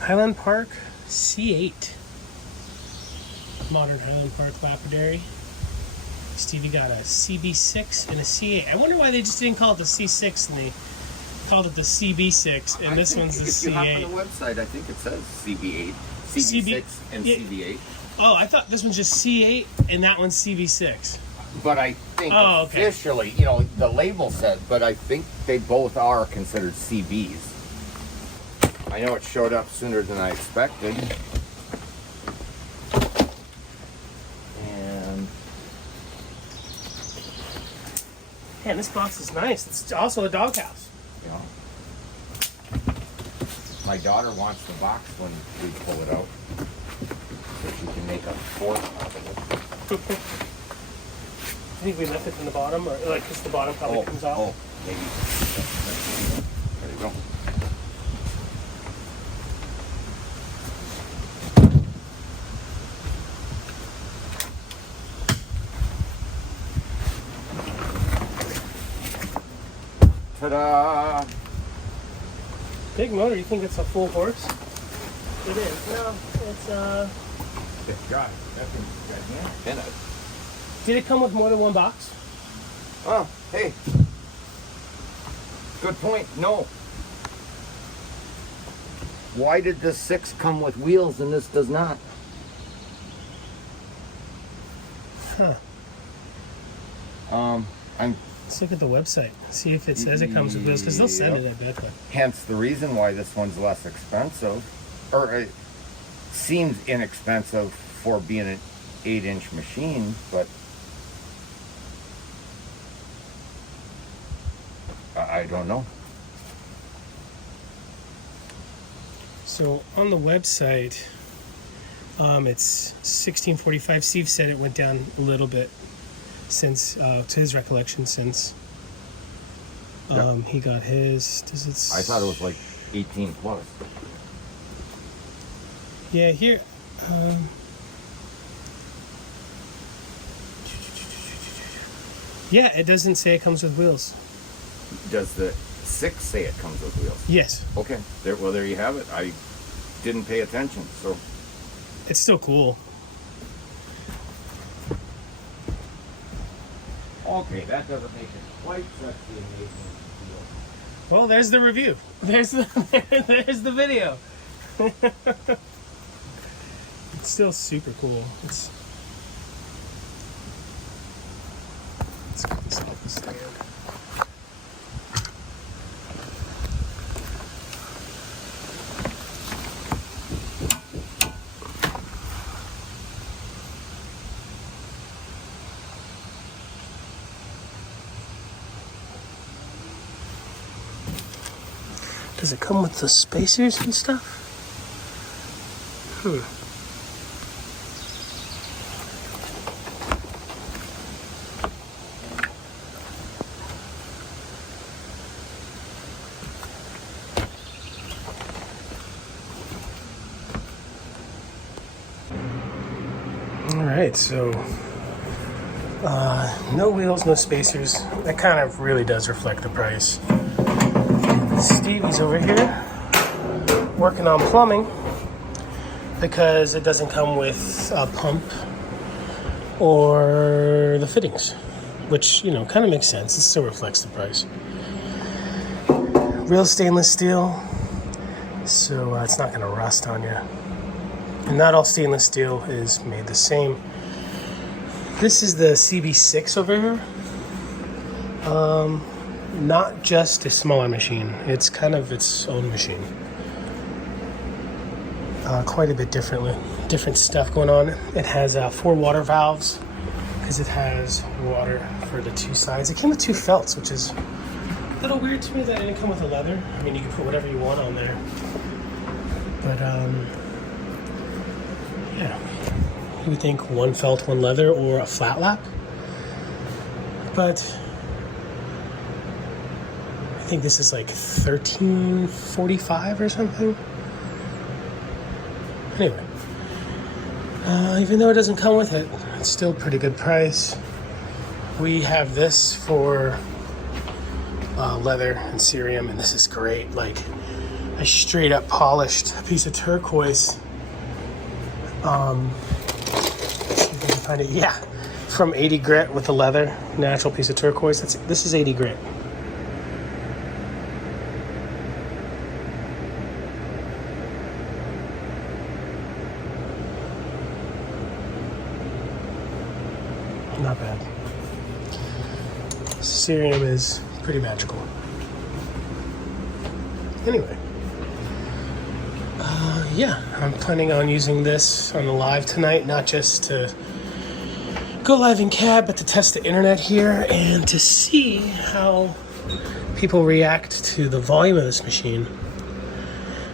Highland Park C8. Modern Highland Park Lapidary. Stevie got a CB6 and a C8. I wonder why they just didn't call it the C6 and they called it the CB6, and this one's the C8. If you hop on the website, I think it says CB8, CB6, and CB8. Oh, I thought this one's just C8 and that one's CB6. But I think officially, you know, the label said, but I think they both are considered CBs. I know it showed up sooner than I expected. Man, this box is nice. It's also a doghouse. Yeah. My daughter wants the box when we pull it out, so she can make a fort out of it. I think we left it in the bottom, or like, because the bottom probably comes off. Oh, maybe. There you go. Ta-da! Big motor. You think it's a full horse? It is. No, it's It's got in it. Did it come with more than one box? Oh, hey. Good point. No. Why did this 6 come with wheels and this does not? Huh. Let's look at the website. See if it says it comes with wheels, because they'll send it, I bet. But hence the reason why this one's less expensive, or it seems inexpensive for being an 8-inch machine, but I don't know. So on the website, it's $16.45. Steve said it went down a little bit since, to his recollection, since he got his. I thought it was like 18 plus. Yeah, here. Yeah, it doesn't say it comes with wheels. Does the 6 say it comes with wheels? Yes. Okay. There you have it. I didn't pay attention, so. It's still cool. Okay, that doesn't make it quite such the amazing deal. Well, there's the review. There's the video. It's still super cool. Let's get this off the stand. Does it come with the spacers and stuff? Alright, so no wheels, no spacers. That kind of really does reflect the price. Stevie's over here working on plumbing because it doesn't come with a pump or the fittings, which, you know, kind of makes sense. It still reflects the price. Real stainless steel, so it's not going to rust on you. And not all stainless steel is made the same. This is the CB6 over here. Not just a smaller machine, it's kind of its own machine. Quite a bit different stuff going on. It has 4 water valves because it has water for the 2 sides. It came with 2 felts, which is a little weird to me that it didn't come with a leather. I mean, you can put whatever you want on there. But yeah, you would think 1 felt, 1 leather, or a flat lap. But I think this is like $13.45 or something. Anyway, even though it doesn't come with it, it's still a pretty good price. We have this for leather and cerium, and this is great. Like, I straight up polished a piece of turquoise. Let's see if I can find it. Yeah, from 80 grit with the leather, natural piece of turquoise. This is 80 grit. Not bad. Cerium is pretty magical. Anyway, yeah, I'm planning on using this on the live tonight, not just to go live in cab, but to test the internet here and to see how people react to the volume of this machine.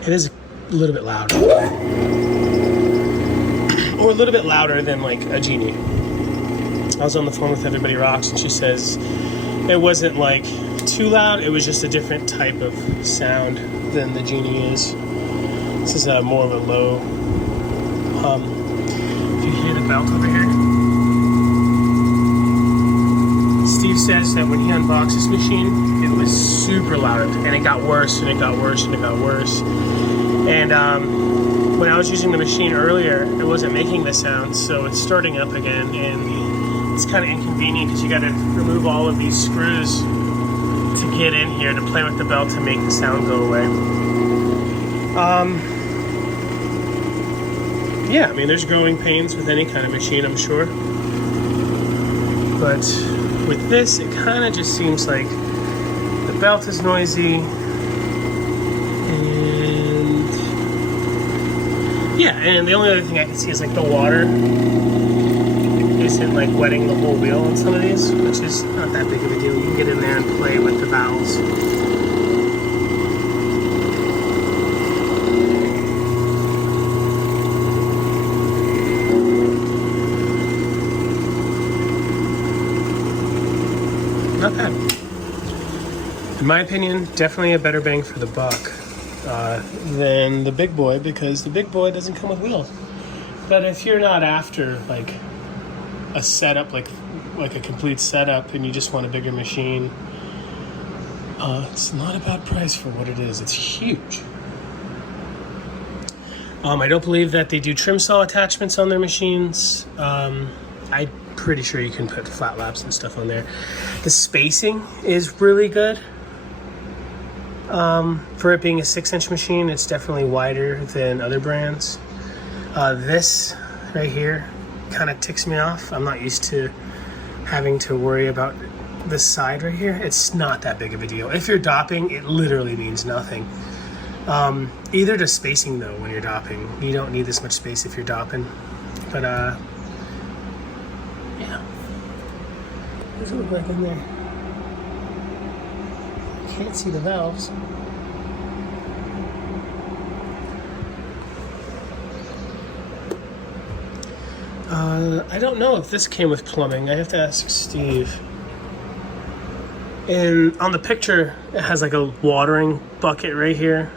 It is a little bit loud, or a little bit louder than like a Genie. I was on the phone with Everybody Rocks, and she says it wasn't like too loud, it was just a different type of sound than the Genie is. This is more of a low hum. If you hear the belt over here, Steve says that when he unboxed this machine, it was super loud, and it got worse, and it got worse, and it got worse. And when I was using the machine earlier, it wasn't making the sound, so it's starting up again, and it's kind of inconvenient because you got to remove all of these screws to get in here to play with the belt to make the sound go away. Yeah, I mean, there's growing pains with any kind of machine, I'm sure. But with this, it kind of just seems like the belt is noisy. And yeah, and the only other thing I can see is like the water isn't like wetting the whole wheel on some of these, which is not that big of a deal. You can get in there and play with the valves. Not bad. In my opinion, definitely a better bang for the buck than the big boy, because the big boy doesn't come with wheels. But if you're not after like a setup, like a complete setup, and you just want a bigger machine, it's not a bad price for what it is. It's huge. I don't believe that they do trim saw attachments on their machines. I'm pretty sure you can put flat laps and stuff on there. The spacing is really good. For it being a 6-inch machine, it's definitely wider than other brands. This right here kind of ticks me off. I'm not used to having to worry about this side right here. It's not that big of a deal. If you're dopping, it literally means nothing. Either does spacing though when you're dopping. You don't need this much space if you're dopping. But yeah. What does it look like in there? Can't see the valves. I don't know if this came with plumbing. I have to ask Steve. And on the picture, it has like a watering bucket right here.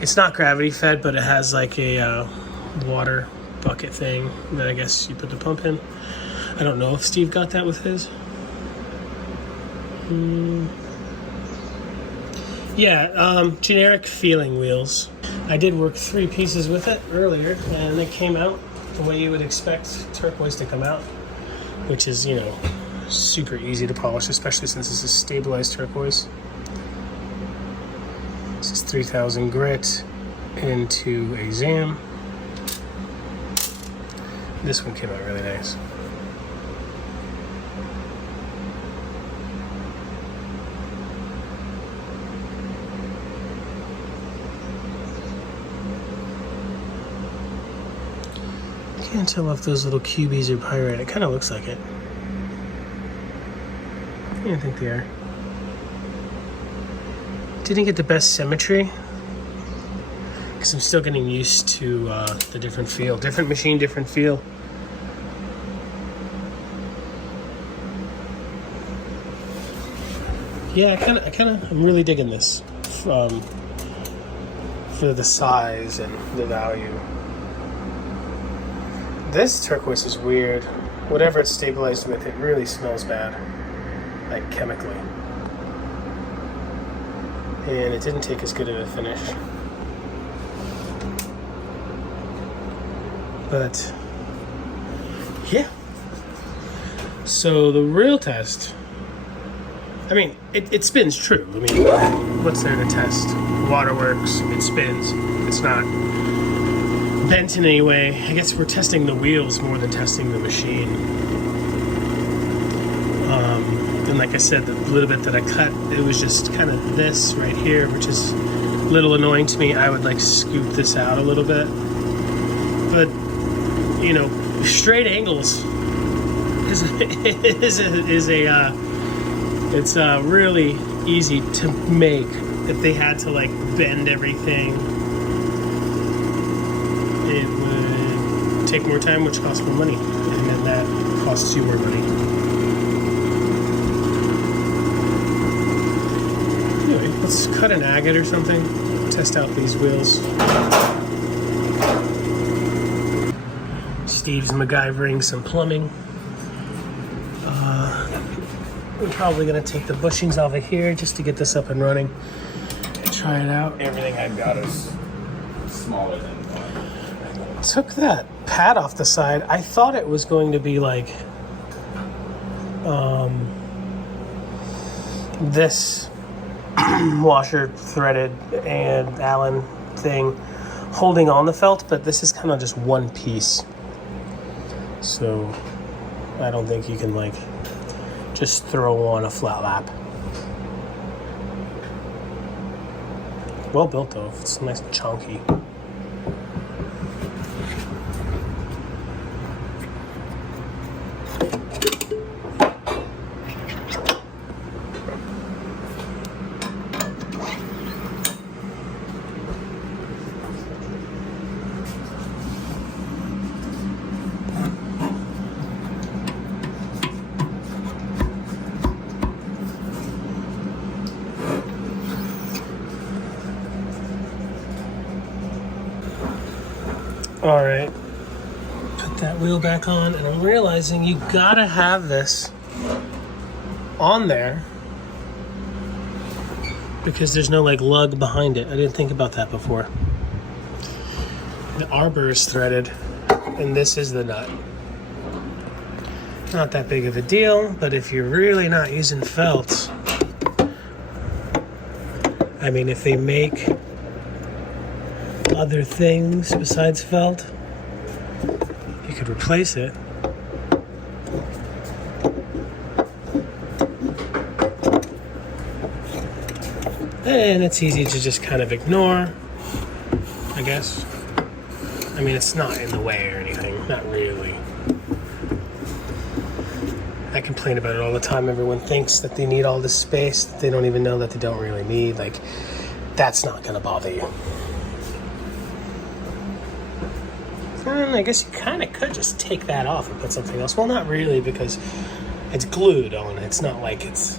It's not gravity fed, but it has like a water bucket thing that I guess you put the pump in. I don't know if Steve got that with his. Yeah, generic feeling wheels. I did work 3 pieces with it earlier, and it came out the way you would expect turquoise to come out, which is, you know, super easy to polish, especially since this is stabilized turquoise. This is 3000 grit into a ZAM. This one came out really nice. Can't tell if those little cubies are pyrite. It kind of looks like it. I think they are. Didn't get the best symmetry because I'm still getting used to the different feel. Different machine, different feel. Yeah, I'm really digging this for the size and the value. This turquoise is weird. Whatever it's stabilized with, it really smells bad, like chemically. and it didn't take as good of a finish. But yeah. So the real test, I mean, it spins true. I mean, what's there to test? Water works, it spins. It's not bent in any way. I guess we're testing the wheels more than testing the machine. And like I said, the little bit that I cut, it was just kind of this right here, which is a little annoying to me. I would like scoop this out a little bit. But, you know, straight angles it's really easy to make. If they had to like bend everything, it would take more time, which costs more money, and then that costs you more money. Anyway, let's cut an agate or something, test out these wheels. Steve's MacGyvering some plumbing. We're probably going to take the bushings off of here just to get this up and running. Try it out. Everything I've got is smaller than one. Took that pad off the side. I thought it was going to be like this washer threaded and Allen thing holding on the felt, but this is kind of just one piece. So I don't think you can like just throw on a flat lap. Well built though, it's nice and chunky. All right, put that wheel back on, and I'm realizing you gotta have this on there because there's no like lug behind it. I didn't think about that before. The arbor is threaded, and this is the nut. Not that big of a deal, but if you're really not using felts, I mean, if they make other things besides felt, you could replace it. And it's easy to just kind of ignore, I guess. I mean, it's not in the way or anything, not really. I complain about it all the time. Everyone thinks that they need all this space that they don't even know that they don't really need. Like, that's not gonna bother you. And I guess you kind of could just take that off and put something else. Well, not really, because it's glued on. It's not like it's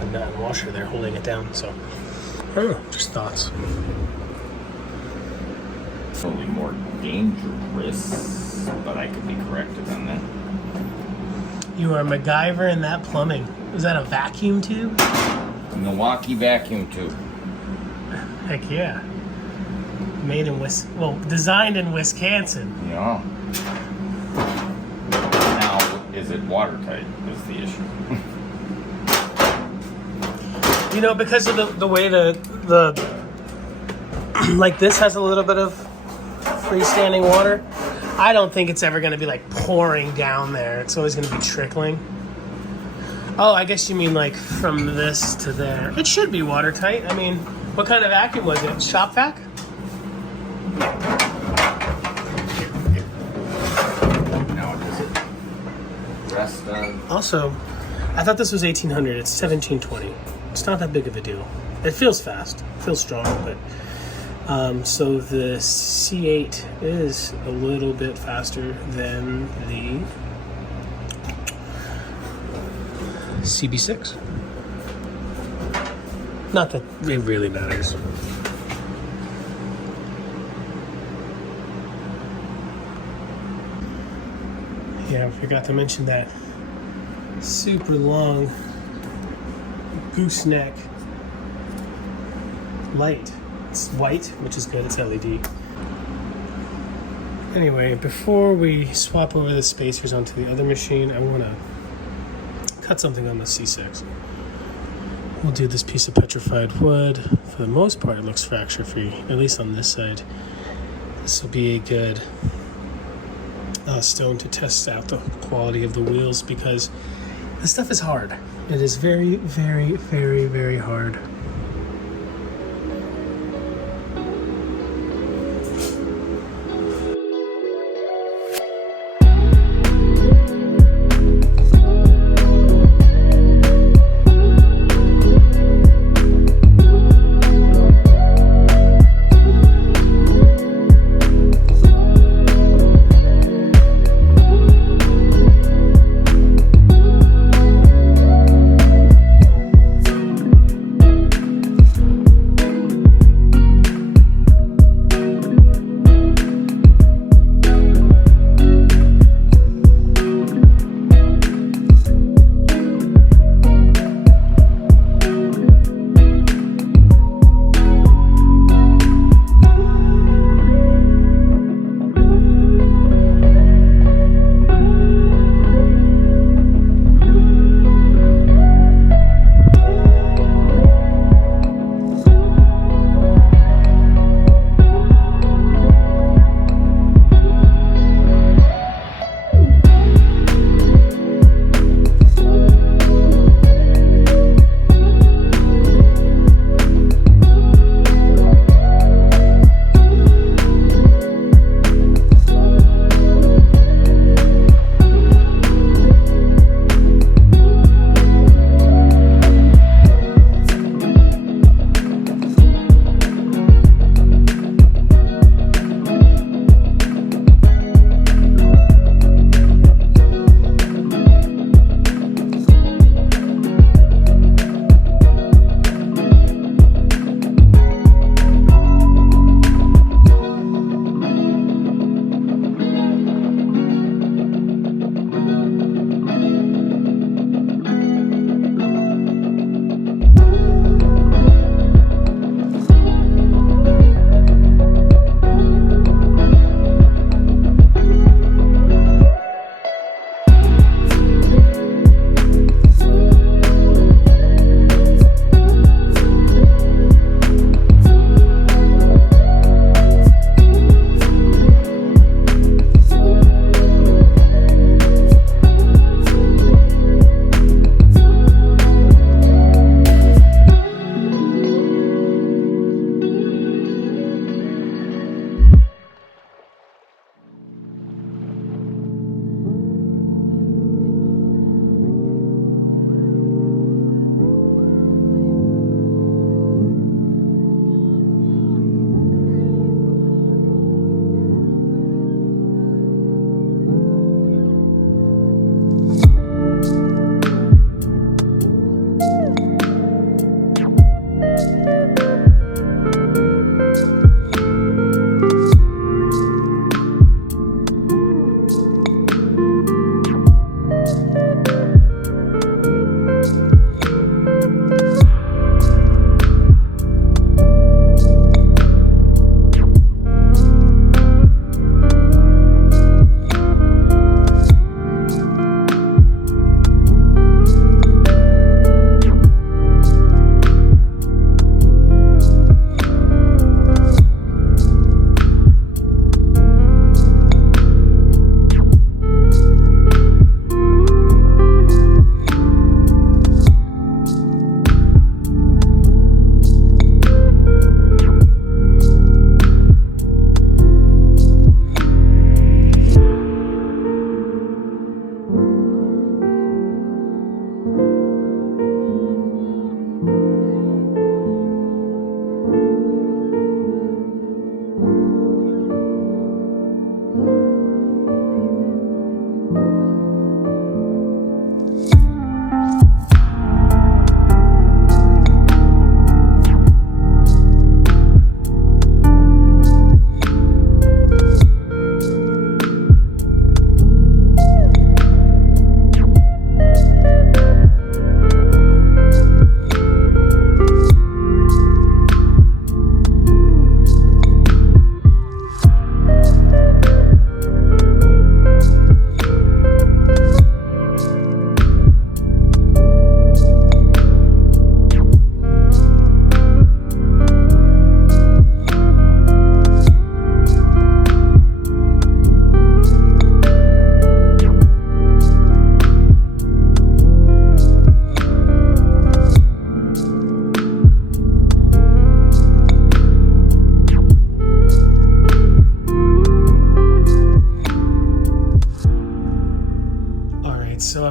a nut and washer there holding it down. So, I don't know, just thoughts. Probably more dangerous, but I could be corrected on that. You are MacGyver in that plumbing. Was that a vacuum tube? Milwaukee vacuum tube. Heck yeah. Made in designed in Wisconsin. Yeah. Now, is it watertight is the issue. You know, because of the way the like this has a little bit of freestanding water, I don't think it's ever going to be like pouring down there. It's always going to be trickling. Oh, I guess you mean like from this to there. It should be watertight. I mean, what kind of vacuum was it? Shop vac? Also, I thought this was 1800. It's 1720. It's not that big of a deal. It feels fast, feels strong, but so the C8 is a little bit faster than the CB6. Not that it really matters. Yeah, I forgot to mention that super long gooseneck light. It's white, which is good. It's LED. Anyway, before we swap over the spacers onto the other machine, I want to cut something on the C6. We'll do this piece of petrified wood. For the most part, it looks fracture-free, at least on this side. This will be a good stone to test out the quality of the wheels, because this stuff is hard. It is very, very, very, very hard.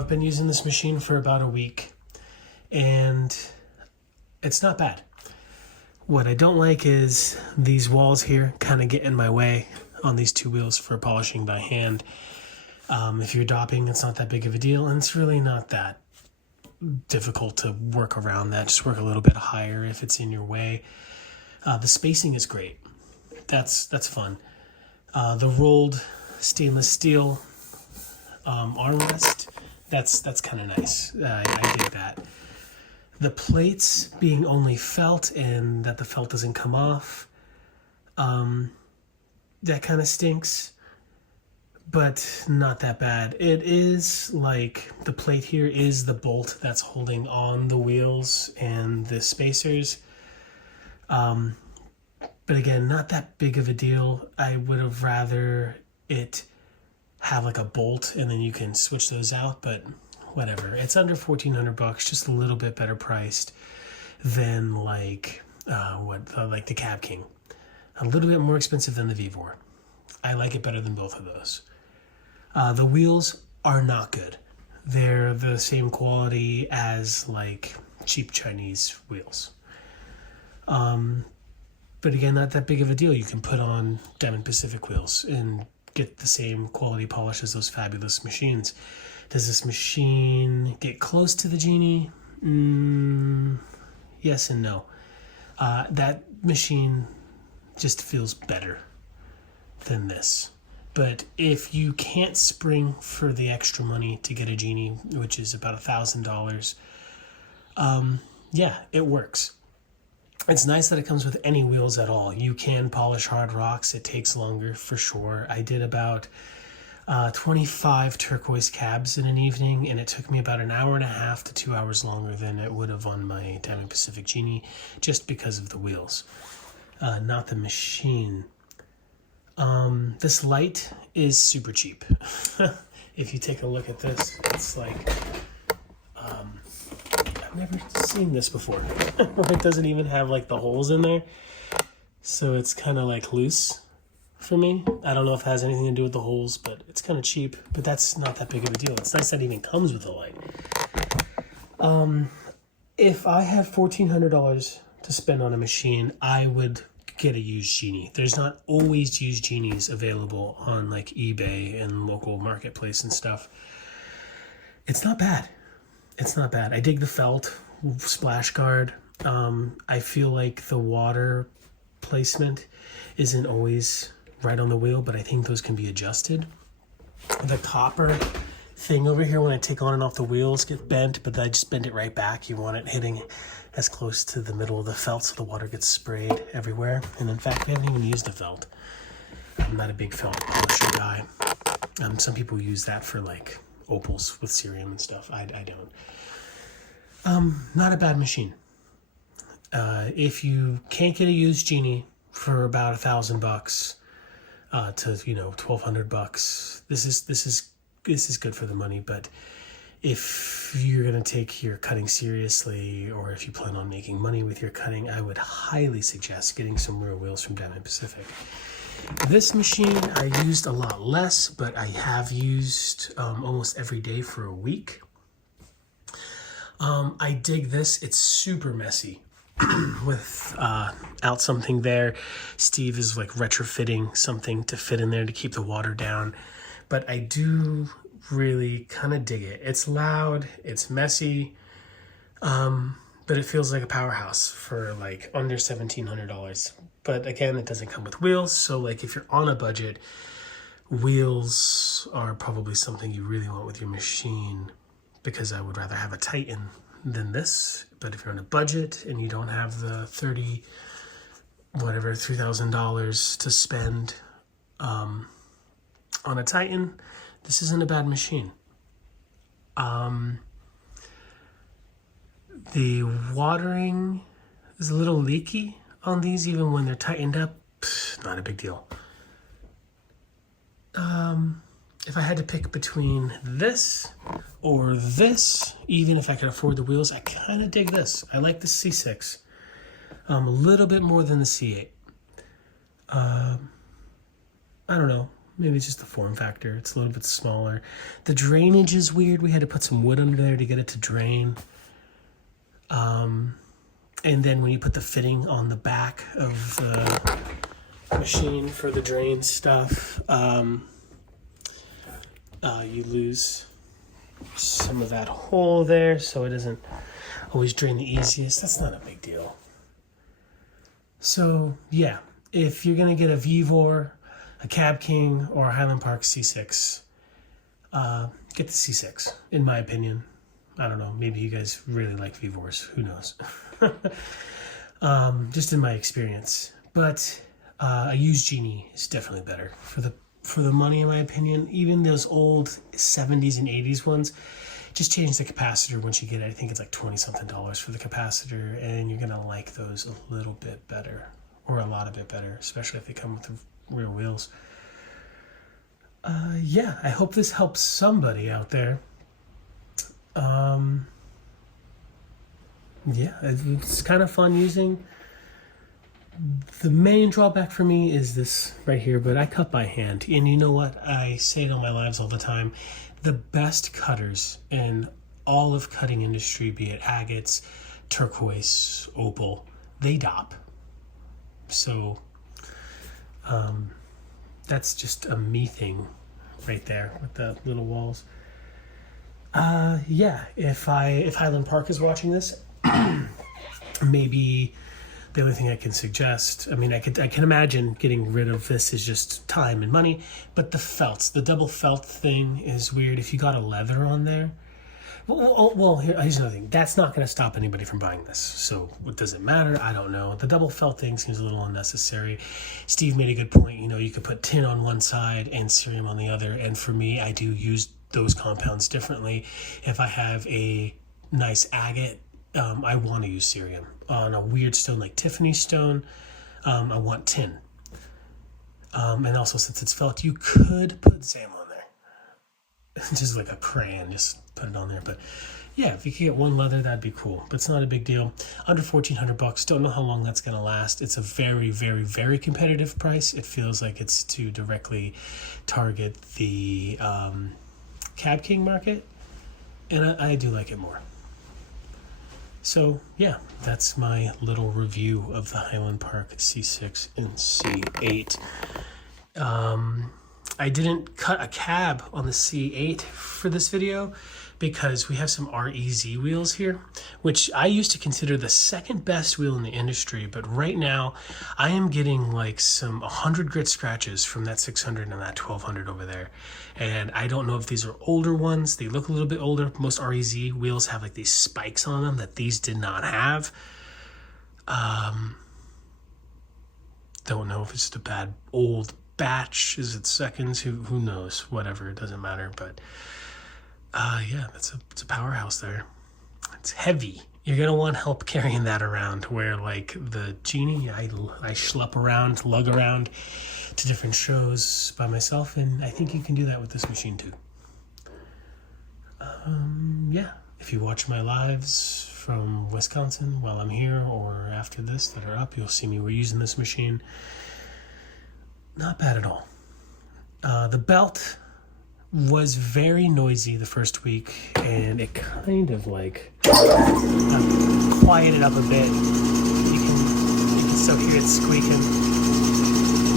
I've been using this machine for about a week, and it's not bad. What I don't like is these walls here kind of get in my way on these two wheels for polishing by hand. If you're dopping, it's not that big of a deal, and it's really not that difficult to work around that. Just work a little bit higher if it's in your way. The spacing is great. That's fun. The rolled stainless steel armrest, that's kind of nice. I dig that. The plates being only felt and that the felt doesn't come off, that kind of stinks, but not that bad. It is like the plate here is the bolt that's holding on the wheels and the spacers. But again, not that big of a deal. I would have rather it have like a bolt and then you can switch those out, but whatever. It's under $1,400, just a little bit better priced than like like the Cab King. A little bit more expensive than the Vivor. I like it better than both of those. The wheels are not good. They're the same quality as like cheap Chinese wheels. But again, not that big of a deal. You can put on Diamond Pacific wheels and get the same quality polish as those fabulous machines. Does this machine get close to the Genie? Yes and no. That machine just feels better than this. But if you can't spring for the extra money to get a Genie, which is about $1,000, yeah, it works. It's nice that it comes with any wheels at all. You can polish hard rocks. It takes longer for sure. I did about 25 turquoise cabs in an evening, and it took me about an hour and a half to 2 hours longer than it would have on my Diamond Pacific Genie, just because of the wheels, not the machine. This light is super cheap. If you take a look at this, it's like, I've never seen this before. It doesn't even have like the holes in there, so it's kind of like loose for me. I don't know if it has anything to do with the holes, but it's kind of cheap. But that's not that big of a deal. It's nice that it even comes with a light. If I had $1,400 to spend on a machine, I would get a used Genie. There's not always used Genies available on like eBay and local marketplace and stuff. It's not bad. It's not bad. I dig the felt splash guard. I feel like the water placement isn't always right on the wheel, but I think those can be adjusted. The copper thing over here, when I take on and off the wheels, get bent, but I just bend it right back. You want it hitting as close to the middle of the felt so the water gets sprayed everywhere. And in fact, we haven't even used the felt. I'm not a big felt polisher guy. Some people use that for like opals with cerium and stuff. I don't. Not a bad machine. If you can't get a used Genie for about $1,000 to $1,200, this is good for the money. But if you're gonna take your cutting seriously, or if you plan on making money with your cutting, I would highly suggest getting some real wheels from Diamond Pacific. This machine I used a lot less, but I have used almost every day for a week. I dig this. It's super messy. Without something there, Steve is like retrofitting something to fit in there to keep the water down. But I do really kind of dig it. It's loud, it's messy, but it feels like a powerhouse for like under $1,700. But again, it doesn't come with wheels, so like if you're on a budget, wheels are probably something you really want with your machine, because I would rather have a Titan than this. But if you're on a budget and you don't have the $3,000 to spend on a Titan, this isn't a bad machine. The watering is a little leaky on these, even when they're tightened up. Not a big deal. If I had to pick between this or this, even if I could afford the wheels, I kind of dig this. I like the C6 a little bit more than the C8. I don't know. Maybe it's just the form factor. It's a little bit smaller. The drainage is weird. We had to put some wood under there to get it to drain. And then when you put the fitting on the back of the machine for the drain stuff, you lose some of that hole there, so it doesn't always drain the easiest. That's not a big deal. So yeah, if you're gonna get a Vevor, a Cab King, or a Highland Park C6, get the C6, in my opinion. I don't know, maybe you guys really like Vevors, who knows. Just in my experience. But a used Genie is definitely better for the money, in my opinion. Even those old 70s and 80s ones, just change the capacitor once you get it. I think it's like $20-something for the capacitor, and you're gonna like those a little bit better, or a lot of bit better, especially if they come with the rear wheels. Yeah, I hope this helps somebody out there. Yeah, it's kind of fun using. The main drawback for me is this right here, but I cut by hand. And you know what? I say it on my lives all the time. The best cutters in all of cutting industry, be it agates, turquoise, opal, they DOP. So that's just a me thing right there with the little walls. Yeah, if Highland Park is watching this, maybe the only thing I can suggest, I mean, I can imagine getting rid of this is just time and money, but the felts, the double felt thing is weird. If you got a leather on there, well, here's another thing. That's not going to stop anybody from buying this. So what does it matter? I don't know. The double felt thing seems a little unnecessary. Steve made a good point. You know, you could put tin on one side and cerium on the other. And for me, I do use those compounds differently. If I have a nice agate, I want to use cerium. On a weird stone like Tiffany stone, I want tin. And also, since it's felt, you could put Zam on there. Just like a crayon, just put it on there. But yeah, if you could get one leather, that'd be cool. But it's not a big deal. Under $1,400. Don't know how long that's going to last. It's a very, very, very competitive price. It feels like it's to directly target the Cab King market. And I do like it more. So yeah, that's my little review of the Highland Park C6 and C8. I didn't cut a cab on the C8 for this video because we have some REZ wheels here, which I used to consider the second best wheel in the industry, but right now I am getting like some 100 grit scratches from that 600 and that 1200 over there. And I don't know if these are older ones. They look a little bit older. Most REZ wheels have like these spikes on them that these did not have. Don't know if it's just a bad old batch. Is it seconds? Who knows? Whatever, it doesn't matter. But yeah, it's a powerhouse there. It's heavy. You're gonna want help carrying that around. Where like the Genie, I schlep around, lug around to different shows by myself, and I think you can do that with this machine too. Yeah, if you watch my lives from Wisconsin while I'm here or after this that are up, you'll see me reusing this machine. Not bad at all. The belt was very noisy the first week, and it kind of like quieted up a bit. You can still hear it squeaking.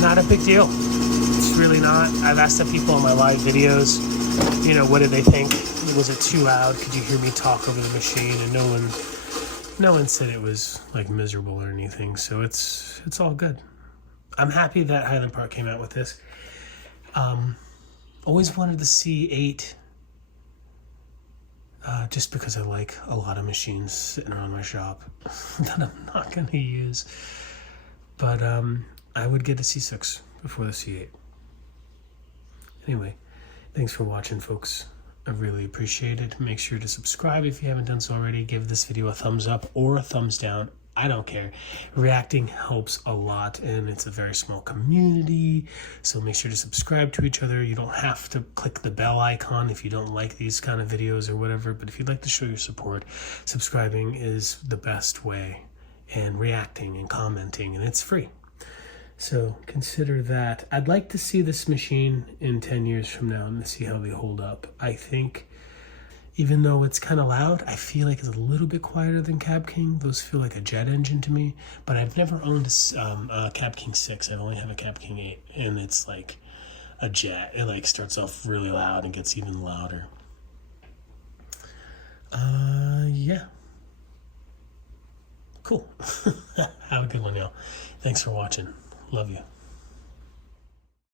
Not a big deal. It's really not. I've asked the people in my live videos, you know, what did they think? Was it too loud? Could you hear me talk over the machine? And no one said it was like miserable or anything. So it's all good. I'm happy that Highland Park came out with this. Always wanted the C8 just because I like a lot of machines sitting around my shop that I'm not going to use. But I would get the C6 before the C8. Anyway, thanks for watching, folks. I really appreciate it. Make sure to subscribe if you haven't done so already. Give this video a thumbs up or a thumbs down. I don't care. Reacting helps a lot, and it's a very small community, so make sure to subscribe to each other. You don't have to click the bell icon if you don't like these kind of videos or whatever, but if you'd like to show your support, subscribing is the best way, and reacting and commenting, and it's free. So consider that. I'd like to see this machine in 10 years from now and see how they hold up. I think even though it's kind of loud, I feel like it's a little bit quieter than Cab King. Those feel like a jet engine to me, but I've never owned a Cab King 6. I've only have a Cab King 8, and it's like a jet. It like starts off really loud and gets even louder. Yeah. Cool. Have a good one, y'all. Thanks for watching. Love you.